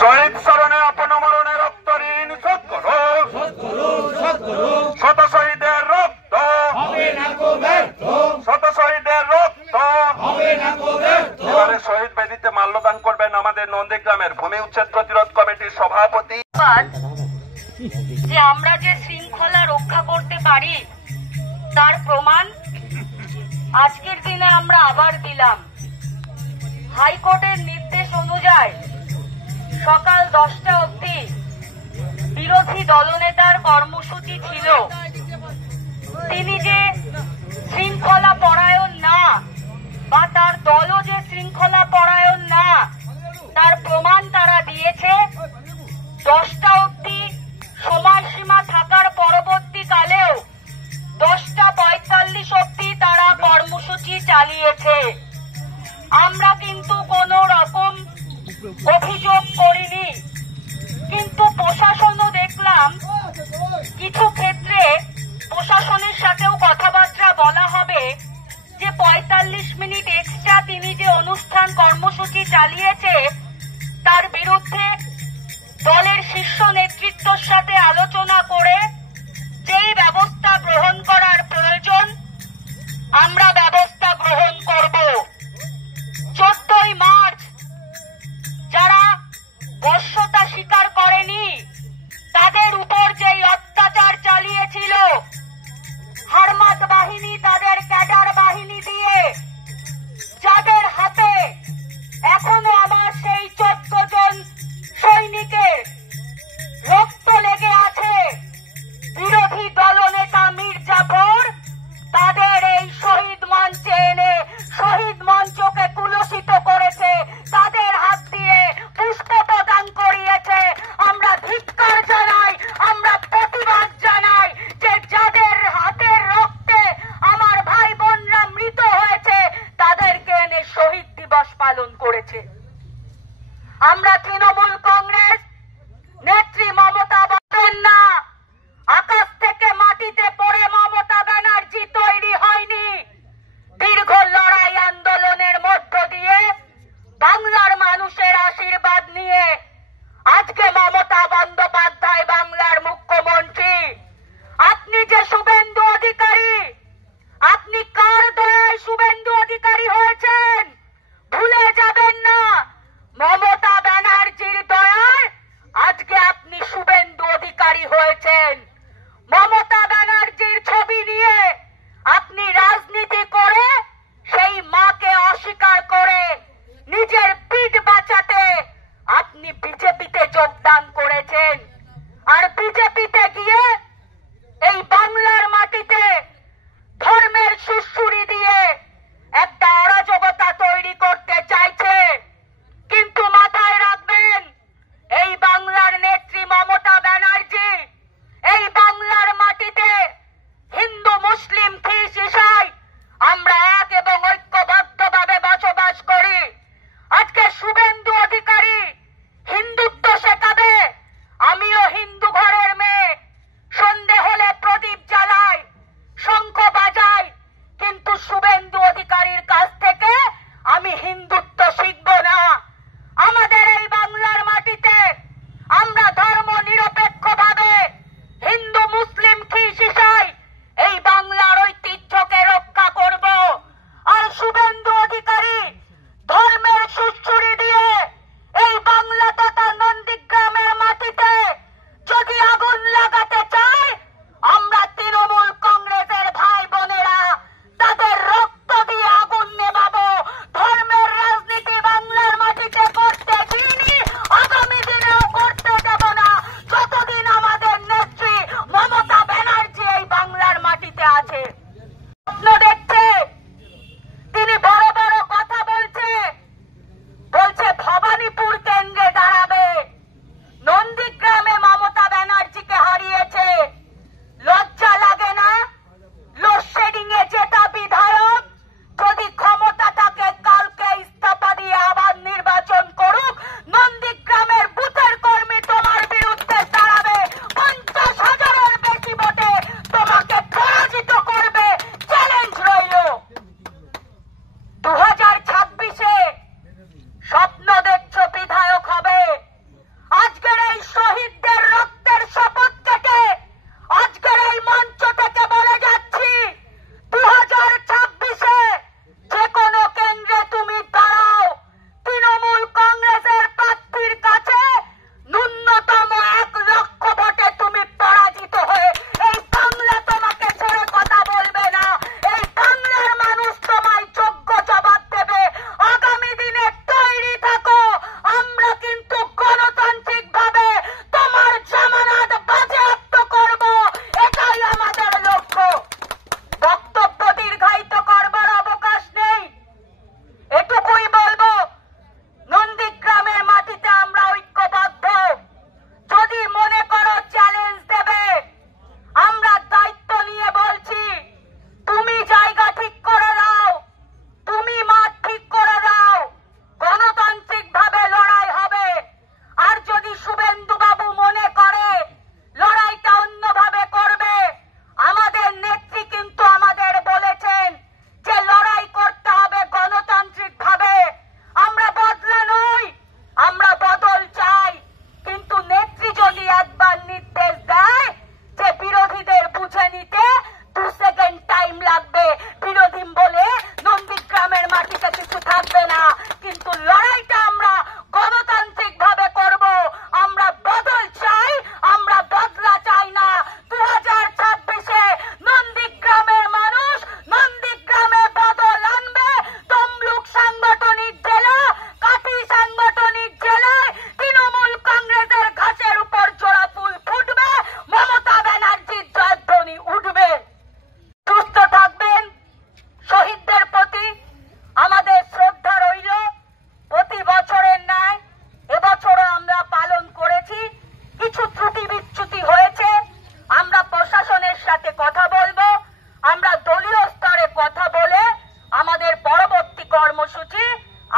শহীদ স্মরণে অপনমরণে রক্ত ঋণ শোধ করো, শত শহীদের রক্ত, শত শহীদের রক্ত। এবারে শহীদ বেদিতে মাল্যদান করবেন আমাদের নন্দীগ্রামের ভূমি উচ্ছেদ প্রতিরোধ কমিটির সভাপতি। যে আমরা যে শৃঙ্খলা রক্ষা করতে পারি তার প্রমাণ আজকের দিনে আমরা আবার দিলাম। হাইকোর্টের নির্দেশ অনুযায়ী সকাল 10টা অবধি বিরোধী দলনেতার কর্মসূচি ছিল। তিনি যে শৃঙ্খলা পরায়ণ না বা তার দলও যে শৃঙ্খলা পরায়ণ না তার প্রমাণ তারা দিয়েছে। 10টা অবধি সময়সীমা থাকার পরবর্তীকালেও 10টা 45 অবধি তারা কর্মসূচি চালিয়েছে। আমরা কিন্তু কোন রকম অভিযোগ করিনি, কিন্তু প্রশাসনও দেখলাম কিছু ক্ষেত্রে প্রশাসনের সাথেও কথাবার্তা বলা হবে যে 45 মিনিট এক্সট্রা তিনি যে অনুষ্ঠান কর্মসূচি চালিয়েছে তার বিরুদ্ধে দলের শীর্ষ নেতৃত্বের সাথে আলোচনা করে যেই ব্যবস্থা গ্রহণ করার প্রয়োজন আমরা ব্যবস্থা গ্রহণ করব। 14ই মার্চ যারা বর্ষতা স্বীকার করেনি তাদের উপর যেই অত্যাচার চালিয়েছিল হারমাত বাহিনী, তাদের ক্যাডার বাহিনী দিয়ে, যাদের হাতে এখনো আমার সেই 14 জন সৈনিকের রক্ত লেগে আছে, বিরোধী দলনেতা মীর জাফর তাদের এই শহীদ মঞ্চে এনে শহীদ মঞ্চকে কুলসিত করেছে, তাদের হাত দিয়ে পুষ্প প্রদান করিয়েছে। আমরা ধিক্কার জানাই, আমরা প্রতিবাদ জানাই যে যাদের হাতের রক্তে আমার ভাই বোনরা মৃত হয়েছে তাদেরকে এনে শহীদ দিবস পালন করেছে। আমরা তৃণমূল কংগ্রেস নেত্রী মমতা বলেন না, আকাশ থেকে মাটিতে পড়ে মমতা ব্যানার্জি তৈরি হয়নি। দীর্ঘ লড়াই আন্দোলনের মধ্য দিয়ে বাংলার মানুষের আশীর্বাদ নিয়ে আজকে মমতা বন্দ্যোপাধ্যায় বাংলার মুখ্যমন্ত্রী। আপনি যে শুভেন্দু অধিকারী, আপনি কার দয়ায় শুভেন্দু অধিকারী হয়েছেন ভুলে যাবেন না। মমতা ব্যানার্জির দয়ায় আজকে আপনি শুভেন্দু অধিকারী হয়েছেন। মমতা ব্যানার্জির ছবি নিয়ে আপনি রাজনীতি করে সেই মাকে অস্বীকার করে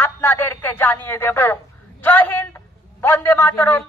আপনাদেরকে জানিয়ে দেব। জয় হিন্দ, বন্দে মাতরম।